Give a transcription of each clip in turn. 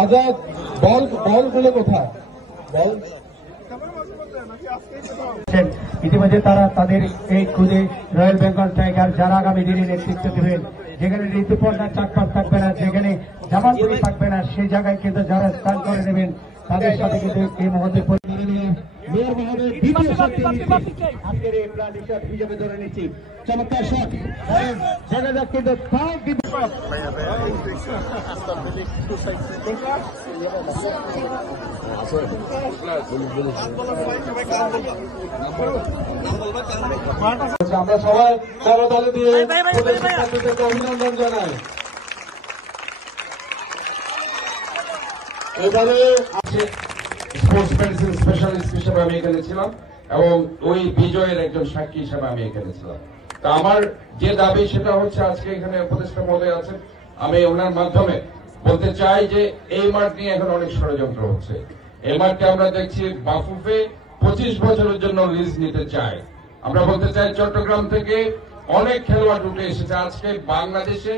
আজাদ বলগুলো কোথায়? বল ইতিমধ্যে তারা তাদের এই খুদে রয়্যাল বেঙ্গল টাইগার যারা আগামী দিনে নেতৃত্ব দেবেন, যেখানে ঋতুপর্ণা চাকপাত থাকবে না, যেখানে জামালপুরি থাকবে না, সেই জায়গায় কিন্তু যারা স্থান করে নেবেন তাদের সাথে কিন্তু এই মুহূর্তে আজকের এই প্ল্যান হিসেবে ধরে নিচ্ছি। চমৎকার শট দেখা যাক কিন্তু আমরা সবাই করতালি দিয়ে অভিনন্দন জানাই। এবারে স্পোর্টস মেডিসিন স্পেশালিস্ট হিসেবে আমি এখানে ছিলাম এবং ওই বিজয়ের একজন সাক্ষী হিসেবে আমি এখানে ছিলাম। তা আমার যে দাবি সেটা হচ্ছে, আজকে এখানে উপদেষ্টা মহোদয় আছেন, আমি ওনার মাধ্যমে বলতে চাই যে এই মাঠ নিয়ে এখন অনেক ষড়যন্ত্র হচ্ছে। এই মাঠকে আমরা দেখছি বাফুফে 25 বছরের জন্য লিজ নিতে চায়। আমরা বলতে চাই চট্টগ্রাম থেকে অনেক খেলোয়াড় উঠে এসেছে। আজকে বাংলাদেশে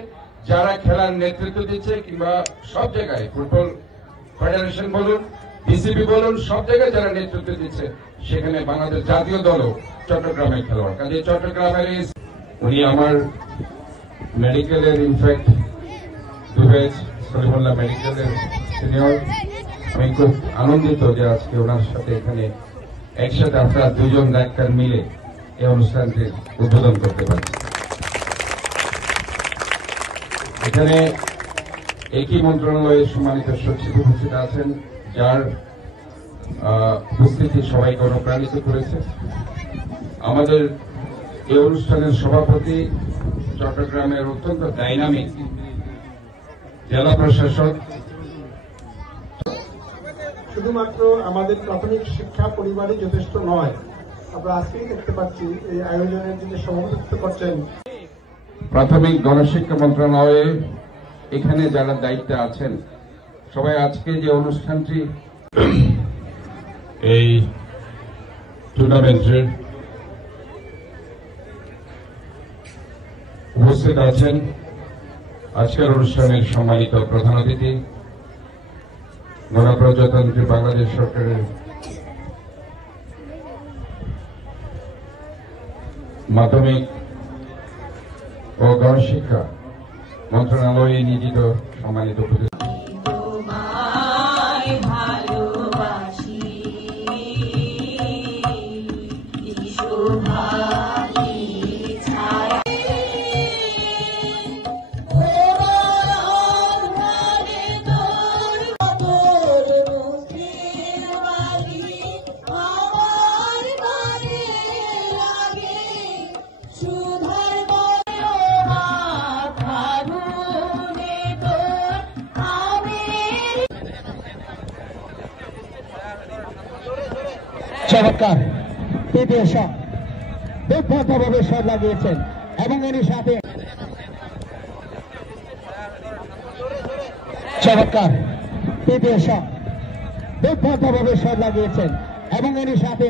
যারা খেলার নেতৃত্ব দিচ্ছে কিংবা সব জায়গায় ফুটবল ফেডারেশন বলুন, বিসিবি বলুন, সব জায়গায় যারা নেতৃত্ব দিচ্ছে সেখানে বাংলাদেশ জাতীয় দলও চট্টগ্রামের খেলোয়াড়। কাজে চট্টগ্রামের উনি আমার মেডিকেলের ইনফ্যাক্ট দুবেজ সলিমুল্লাহ মেডিকেলের সিনিয়র। আমি খুব আনন্দিত যে আজকে ওনার সাথে এখানে একসাথে আপনারা দুজন ডাক্তার মিলে এই অনুষ্ঠানটি উদ্বোধন করতে পারছি। এখানে একই মন্ত্রণালয়ের সম্মানিত সচিব উপস্থিত আছেন, যার উপস্থিতি সবাইকে অনুপ্রাণিত করেছে। আমাদের এই অনুষ্ঠানের সভাপতি চট্টগ্রামের অত্যন্ত ডাইনামিক জেলা প্রশাসক। শুধুমাত্র আমাদের প্রাথমিক শিক্ষা পরিবারে যথেষ্ট নয়, আমরা আজকেই দেখতে পাচ্ছি এই আয়োজনের যিনি সভাপতিত্ব করছেন প্রাথমিক গণশিক্ষা মন্ত্রণালয়ে এখানে যারা দায়িত্বে আছেন সবাই আজকে যে অনুষ্ঠানটি এই টুর্নামেন্টের উপস্থিত আছেন। আজকের অনুষ্ঠানের সম্মানিত প্রধান অতিথি গণপ্রজাতন্ত্রী বাংলাদেশ সরকারের মাধ্যমিক ও গণশিক্ষা মন্ত্রণালয়ে নিয়োজিত সম্মানিত উপস্থিত চমৎকার তৃতীয় শট দুর্দান্তভাবে শট লাগিয়েছেন এবং এর সাথে চমৎকার তৃতীয় শট দুর্দান্তভাবে শট লাগিয়েছেন এবং এর সাথে